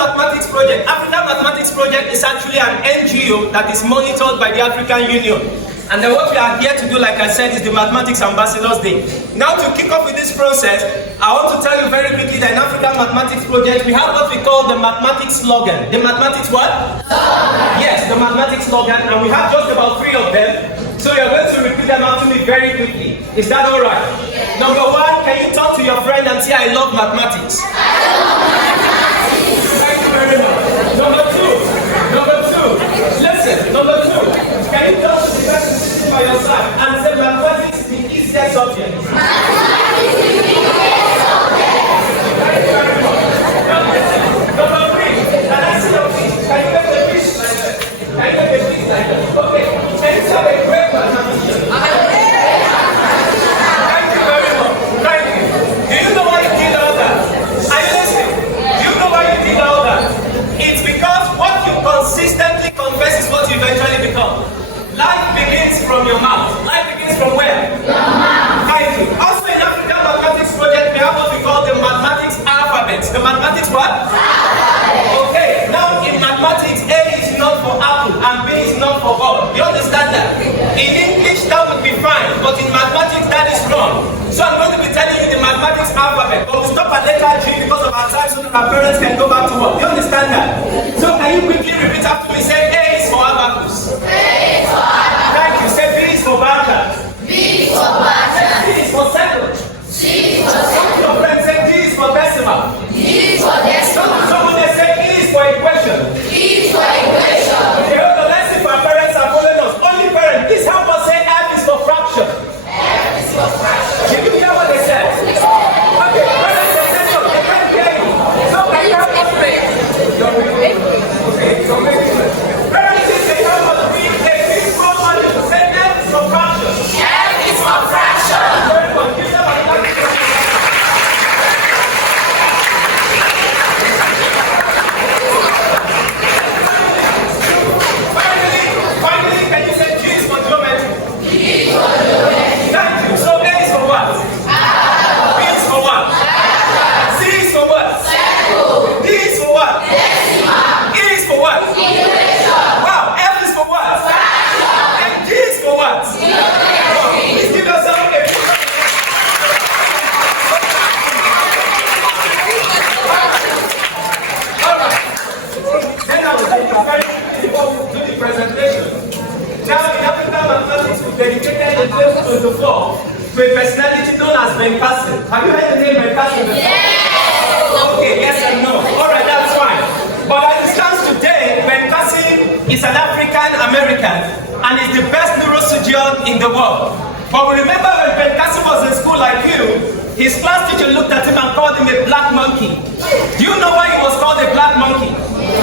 Mathematics Project. African Mathematics Project is actually an NGO that is monitored by the African Union. And then what we are here to do, like I said, is the Mathematics Ambassadors Day. Now to kick off with this process, I want to tell you very quickly that in African Mathematics Project, we have what we call the mathematics slogan. The mathematics what? Slogan. Yes, the mathematics slogan, and we have just about 3 of them. So you're going to repeat them out to me very quickly. Is that all right? Yes. Number 1, can you talk to your friend and say, I love mathematics? I love mathematics. Thank you very much. Number 2, listen, number 2, can you talk to the person sitting by your side and say, mathematics is the easiest subject? Mathematics is the easiest subject. Thank you very much. Number 3, can I see your feet? Can you make a fish like that? Can you make a fish like that? Okay. Can you say a great mathematician? Thank you very much. Thank you. Do you know why you did all that? Are you listening? Do you know why you did all that? It's because what you consistently confess is what you eventually become. Life begins from your mouth. Life begins from where? Your mouth. Thank you. Also in African Mathematics Project, we have what we call the mathematics alphabet. The mathematics what? Alphabet. Okay. Now in mathematics, A is not for apple and B is not for ball. You understand that? In English, that would be fine, but in mathematics, that is wrong. So I'm going to be telling you the mathematics alphabet, but we'll stop at letter G because of our time so that our parents can go back to work. You understand that? So can you quickly repeat after me? Say A is for abacus. A is for abacus. Thank you. Say B is for barker. B is for barker. C is for second. C is for second. Your friend say D is for decimal. D is for decimal. Someone they say E is for equation. E is for equation. Okay, hold on. Let's see if our parents are following us. Only parents, please help us say F is for fraction. F is for fraction. Did you hear what they said? Okay, parents say so. They can't hear you. So can you help us read? Okay, so make it. Parents say help us read. They read properly. Say F is for fraction. F is for fraction. Very good. Give them a clap. Finally, can you say G is for geometry? G is for geometry. Thank you. So A is for what? B is for what? C is for what? D is for what? E is for what? Wow. F is for what? And G is for what? Please give yourself a big round. All right. Then I will take you very quickly to the presentation. Now, in African Mathematics, we dedicated the 2024 to a personality known as Ben Carson. Have you heard the name Ben Carson before? Yes! Okay, yes and no. Alright, that's fine. But as it stands today, Ben Carson is an African American and is the best neurosurgeon in the world. But we remember when Ben Carson was in school like you, his class teacher looked at him and called him a black monkey. Do you know why he was called a black monkey?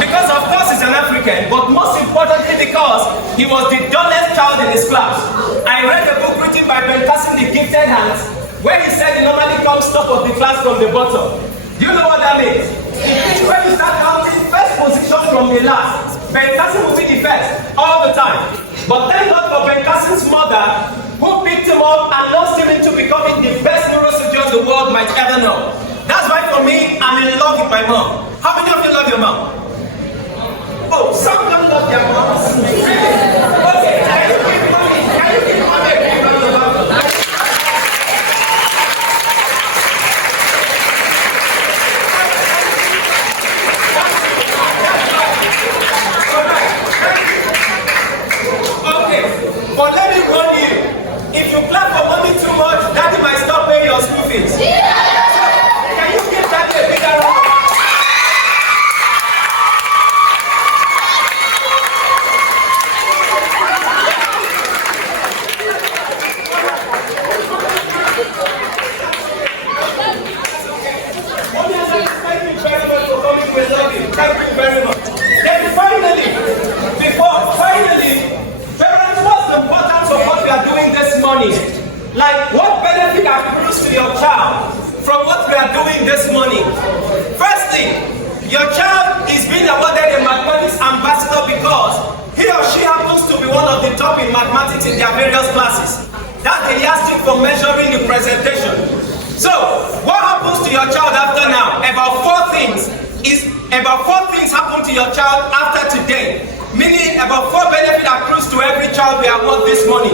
Because of course he's an African, but most importantly because he was the dullest child in his class. I read a book written by Ben Carson, The Gifted Hands, where he said he normally comes top of the class from the bottom. Do you know what that means? It means when you start counting first position from the last, Ben Carson will be the first all the time. But thank God for Ben Carson's mother, who picked him up and nursed him into becoming the best neurosurgeon the world might ever know. That's why for me, I'm in love with my mom. How many of you love your mom? Oh, some don't love their moms. Really? Okay, can you give mommy a big round of applause? Okay, but let me warn you. If you clap for mommy too much, daddy might stop paying your school fees. Can you give daddy a bigger round? Thank you very much. Then finally, parents, what's the importance of what we are doing this morning? Like, what benefit accrues to your child from what we are doing this morning? Firstly, your child is being awarded a mathematics ambassador because he or she happens to be one of the top in mathematics in their various classes. That's the yardstick for measuring the presentation. So, what happens to your child after now? About 4 things. Is About 4 things happen to your child after today. Meaning about 4 benefits accrues to every child we award this money.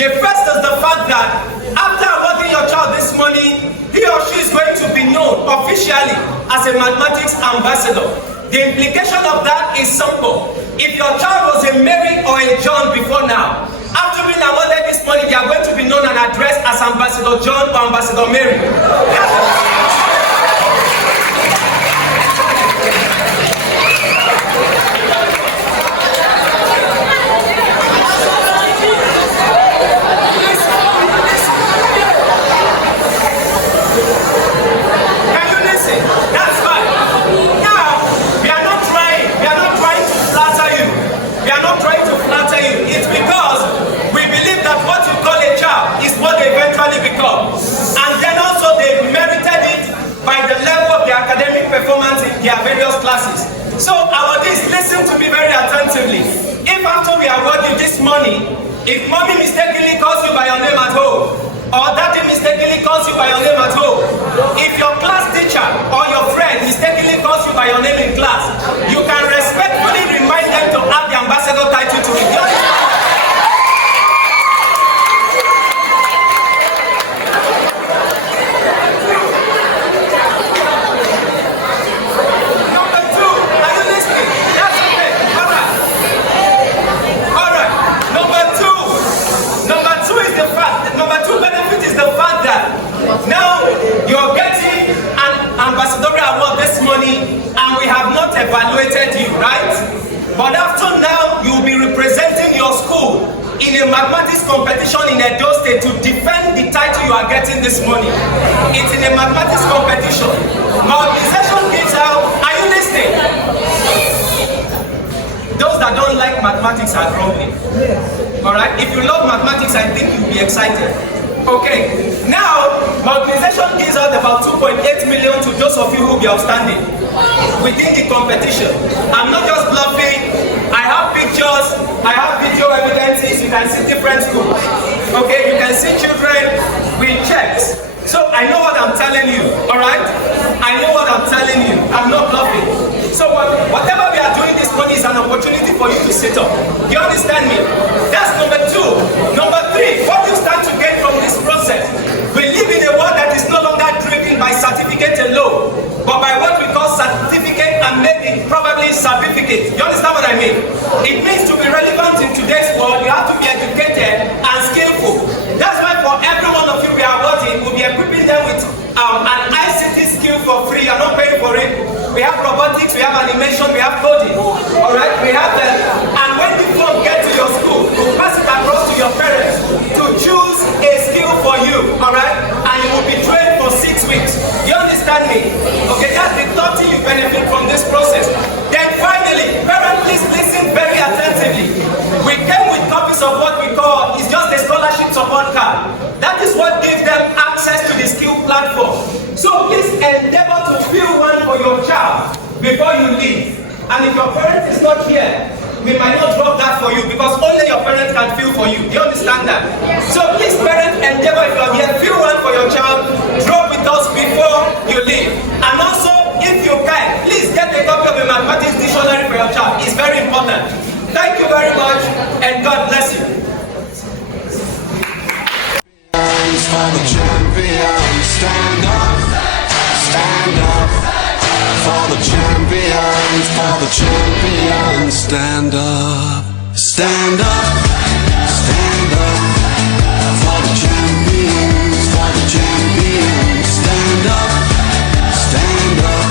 The first is the fact that after awarding your child this money, he or she is going to be known officially as a mathematics ambassador. The implication of that is simple. If your child was a Mary or a John before now, after being awarded this money, they are going to be known and addressed as Ambassador John or Ambassador Mary. Performance in their various classes. So our this listen to me very attentively. If after we award you this money, if mommy mistakenly calls you by your name at home, or daddy mistakenly calls you by your name at home, if your class teacher or your friend mistakenly calls you by your name in class, you can respectfully remind them to add the ambassador title to it. Now you're getting an ambassadorial award this money and we have not evaluated you, right? But after now, you'll be representing your school in a mathematics competition in Edo State to defend the title you are getting this money. It's in a mathematics competition. My organization gives out, are you listening? Those that don't like mathematics are grumbling. Alright? If you love mathematics, I think you'll be excited. Okay, now my organization gives out about 2.8 million to those of you who will be outstanding within the competition. I'm not just bluffing, I have pictures, I have video evidences, you can see different schools. Okay, you can see children with checks. So I know what I'm telling you, alright? I know what I'm telling you, I'm not bluffing. So whatever we are doing this morning is an opportunity for you to sit up. Do you understand me? That's number 2. Number 3, what you stand to gain from this process? We live in a world that is no longer driven by certificate alone, but by what we call certificate and maybe probably certificate. You understand what I mean? It means to be relevant in today's world, you have to be educated and skillful. That's why for every one of you we are working, we'll be equipping them with an ICT skill for free. You're not paying for it. We have robotics, we have animation, we have coding. Alright, we have them. And when the phone gets to your school, we'll pass it across to your parents to choose a skill for you. Alright? And you will be trained for 6 weeks. You understand me? Okay, that's the third thing you benefit from this process. Then finally, parents, please listen very attentively. We came with copies of what we call, it's just a scholarship support card. That is what gives them access to the skill platform. So please endeavor to fill one for your child before you leave. And if your parent is not here, we might not drop that for you because only your parents can fill for you. Do you understand that? So please parents, endeavor, if you're here, fill one for your child, drop with us before you leave. And also, if you can, please get a copy of the mathematics dictionary for your child. It's very important. Thank you very much and God bless you. For the champions, stand up, stand up. For the champions, stand up, stand up, stand up. For the champions, stand up, stand up.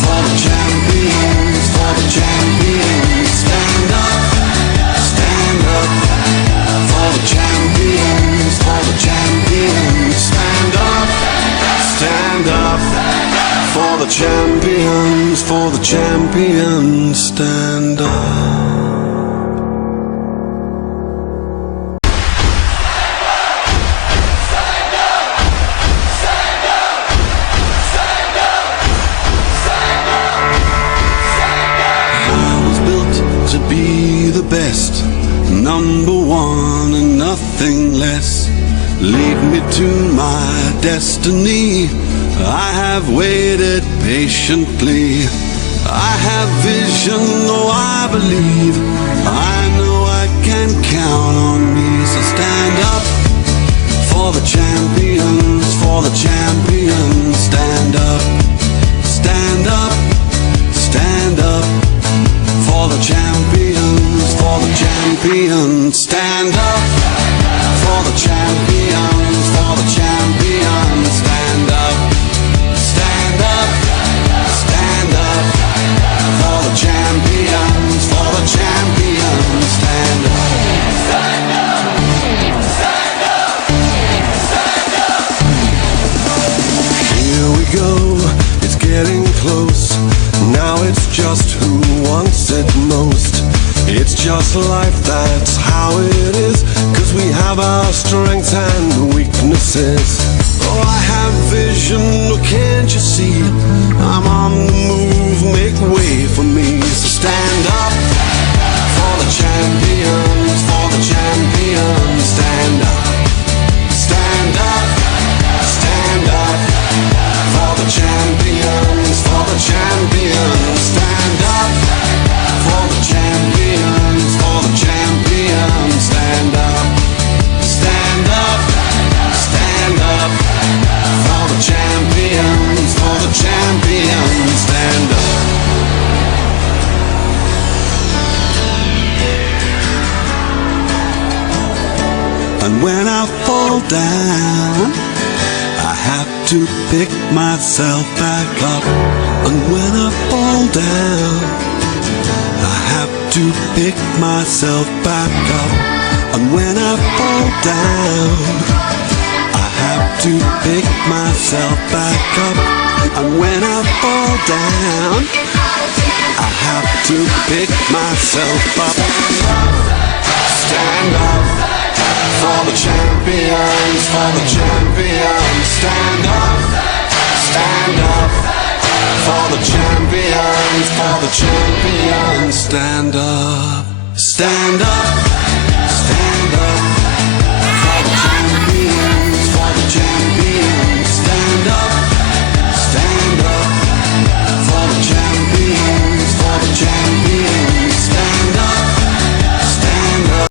For the champions, stand up, stand up. For the champions, stand up, stand up. For the champions, stand up. I was built to be the best, number one and nothing less. Lead me to my destiny. I have waited patiently. I have vision, oh I believe. I know I can count on me. So stand up for the champions, for the champions. Stand up, stand up, stand up for the champions, for the champions. Stand up for the champions, for the champions. Stand up, stand up, stand up for the champions, for the champions. Stand up, stand up, stand up, stand up. Here we go, it's getting close. Now it's just who wants it most. It's just life, that's how it is. 'Cause we have our strengths and weaknesses. Oh, I have vision, oh, can't you see? I'm on the move, make way for me. So stand up for the champions, for the champions. Stand up, stand up, stand up for the champions, for the champions. Stand up for the champions, for the champions. Stand up, stand up, stand up for the champions, for the champions. Stand up. And when I fall down, I have to pick myself back up. And when I fall down, I have to pick myself back up. And when I fall down, I have to pick myself back up. And when I fall down, I have to pick myself up. Stand up for the champions, for the champions. Stand up, stand up for the champions, for the champions. Stand up, stand up.